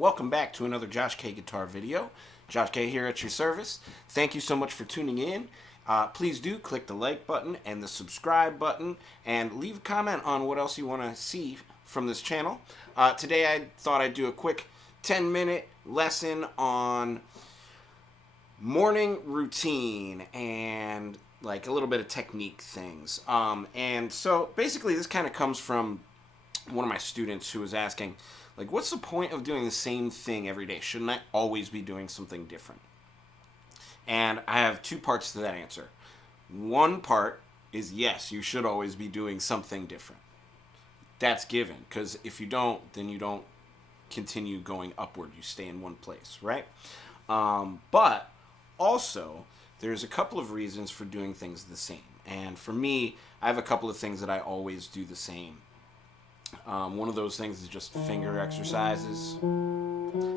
Welcome back to another Josh K Guitar video. Josh K here at your service. Thank you so much for tuning in. Please do click the like button and the subscribe button and leave a comment on what else you want to see from this channel. Today I thought I'd do a quick 10-minute lesson on morning routine and like a little bit of technique things. And so basically this kind of comes from one of my students who was asking, like, what's the point of doing the same thing every day? Shouldn't I always be doing something different? And I have two parts to that answer. One part is yes, you should always be doing something different. That's given, because if you don't, then you don't continue going upward. You stay in one place, right? But also, there's a couple of reasons for doing things the same. And for me, I have a couple of things that I always do the same. One of those things is just finger exercises.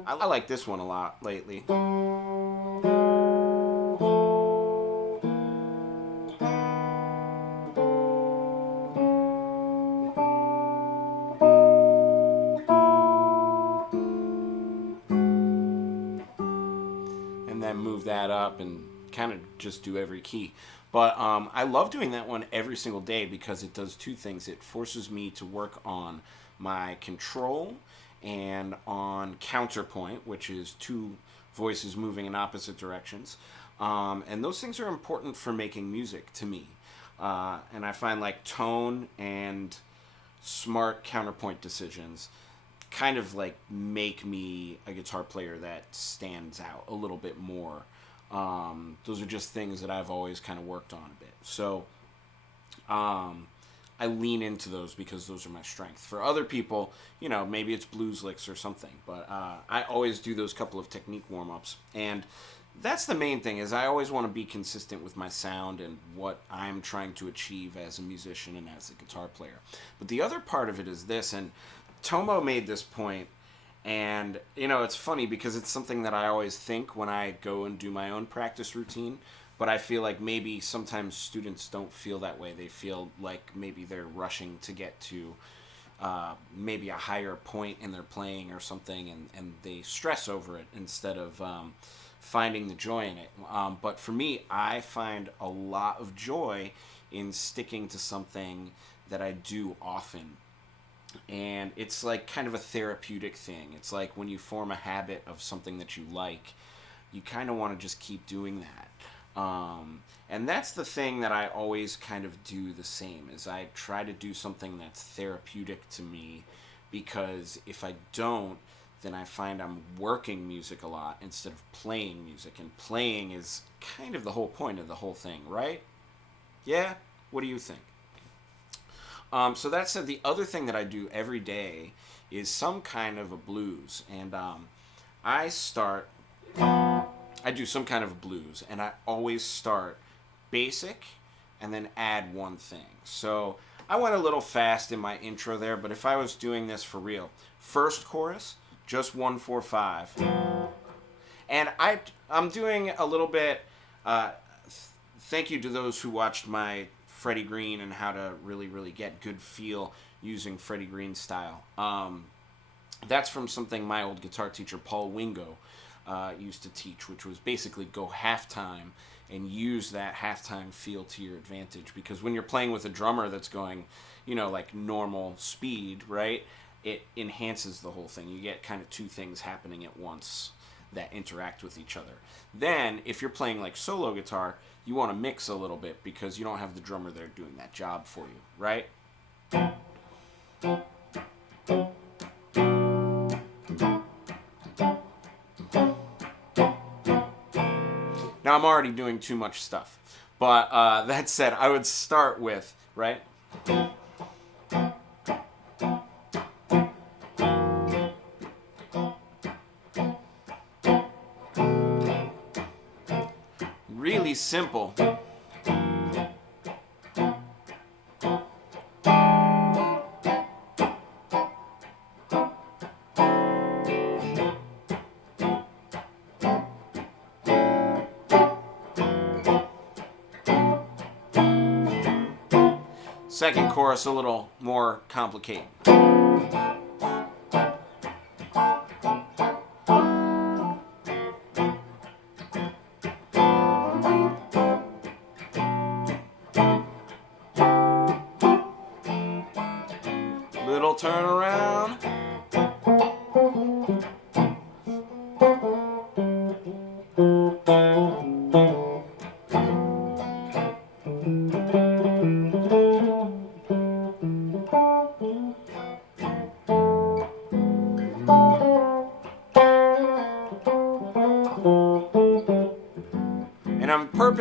I like this one a lot lately. And then move that up and kind of just do every key. But I love doing that one every single day because it does two things. It forces me to work on my control and on counterpoint, which is two voices moving in opposite directions. And those things are important for making music to me. And I find like tone and smart counterpoint decisions kind of like make me a guitar player that stands out a little bit more. Those are just things that I've always kind of worked on a bit. So I lean into those because those are my strength. For other people, you know, maybe it's blues licks or something. But I always do those couple of technique warm-ups. And that's the main thing, is I always want to be consistent with my sound and what I'm trying to achieve as a musician and as a guitar player. But the other part of it is this, and Tomo made this point. And, you know, it's funny because it's something that I always think when I go and do my own practice routine, but I feel like maybe sometimes students don't feel that way. They feel like maybe they're rushing to get to maybe a higher point in their playing or something, and they stress over it instead of finding the joy in it. But for me, I find a lot of joy in sticking to something that I do often. And it's like kind of a therapeutic thing. It's like when you form a habit of something that you like, you kind of want to just keep doing that. And that's the thing that I always kind of do the same, is I try to do something that's therapeutic to me, because if I don't, then I find I'm working music a lot instead of playing music. And playing is kind of the whole point of the whole thing, right? Yeah? What do you think? So that said, the other thing that I do every day is some kind of a blues. And I do some kind of a blues, and I always start basic and then add one thing. So I went a little fast in my intro there, but if I was doing this for real, first chorus, just 1, 4, 5. And I'm doing a little bit, thank you to those who watched my Freddie Green and how to really get good feel using Freddie Green style. That's from something my old guitar teacher Paul Wingo used to teach, which was basically go halftime and use that halftime feel to your advantage. Because when you're playing with a drummer that's going, you know, like normal speed, right, it enhances the whole thing. You get kind of two things happening at once that interact with each other. Then, if you're playing like solo guitar, you want to mix a little bit because you don't have the drummer there doing that job for you, right? Now, I'm already doing too much stuff, but that said, I would start with, right? Really simple. Second chorus a little more complicated.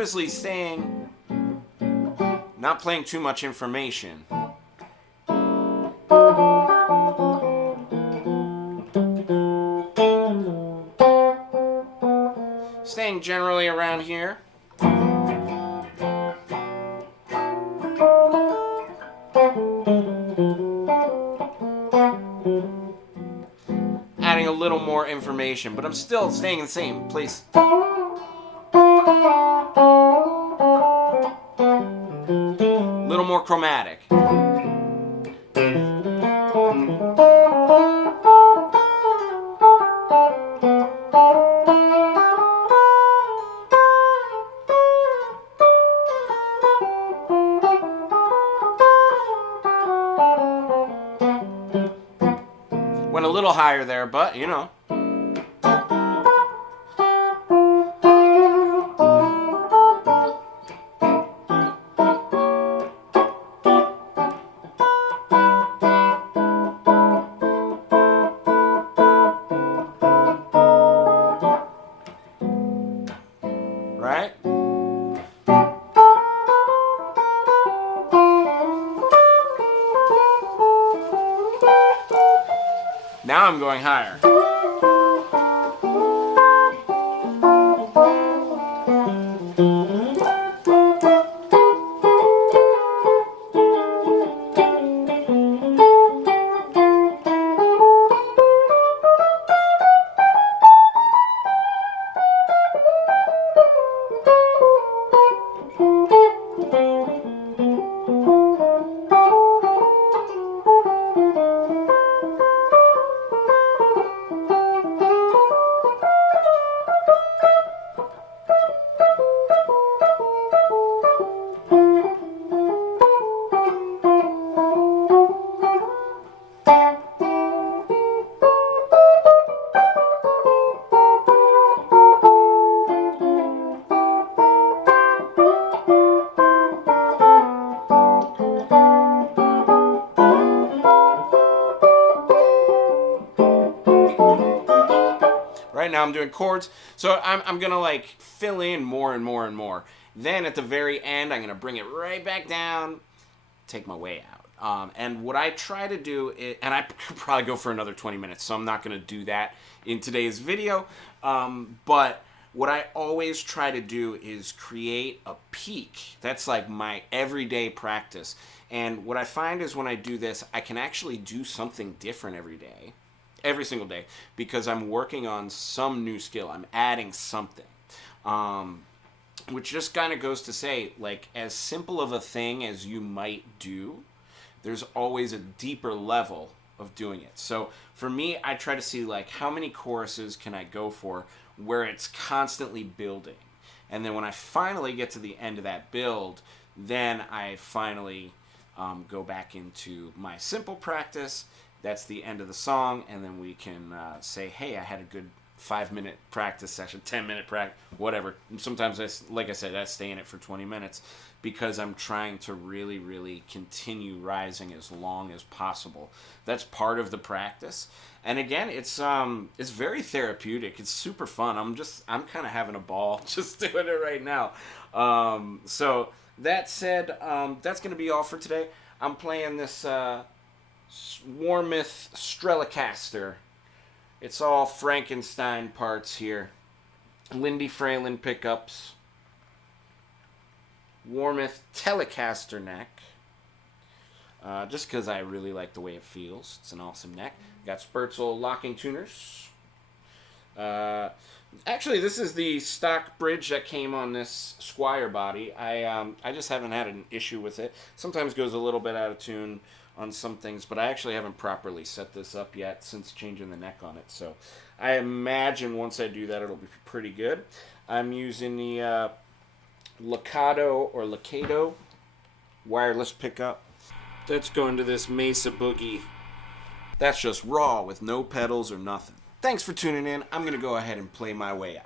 purposely staying, not playing too much information. Staying generally around here. Adding a little more information, but I'm still staying in the same place. A little more chromatic. Went a little higher there, but you know. Right? Now I'm going higher. Right now I'm doing chords, so I'm gonna like fill in more and more and more. Then at the very end, I'm gonna bring it right back down, take my way out. And what I try to do is, and I could probably go for another 20 minutes, so I'm not gonna do that in today's video. But what I always try to do is create a peak. That's like my everyday practice. And what I find is when I do this, I can actually do something different every single day, because I'm working on some new skill. I'm adding something. Which just kind of goes to say, like, as simple of a thing as you might do, there's always a deeper level of doing it. So for me, I try to see, like, how many choruses can I go for where it's constantly building. And then when I finally get to the end of that build, then I finally go back into my simple practice. That's the end of the song, and then we can say, hey, I had a good 5-minute practice session, 10-minute practice, whatever. Sometimes, like I said, I stay in it for 20 minutes because I'm trying to really, really continue rising as long as possible. That's part of the practice. And again, it's very therapeutic. It's super fun. I'm kind of having a ball just doing it right now. So that said, that's going to be all for today. I'm playing this Warmouth Strelicaster. It's all Frankenstein parts here. Lindy Fralin pickups. Warmouth Telecaster neck. Just because I really like the way it feels. It's an awesome neck. Got Spertzel locking tuners. Actually, this is the stock bridge that came on this Squier body. I just haven't had an issue with it. Sometimes goes a little bit out of tune on some things, but I actually haven't properly set this up yet since changing the neck on it. So I imagine once I do that, it'll be pretty good. I'm using the Lacado wireless pickup. That's going to this Mesa Boogie. That's just raw with no pedals or nothing. Thanks for tuning in. I'm going to go ahead and play my way out.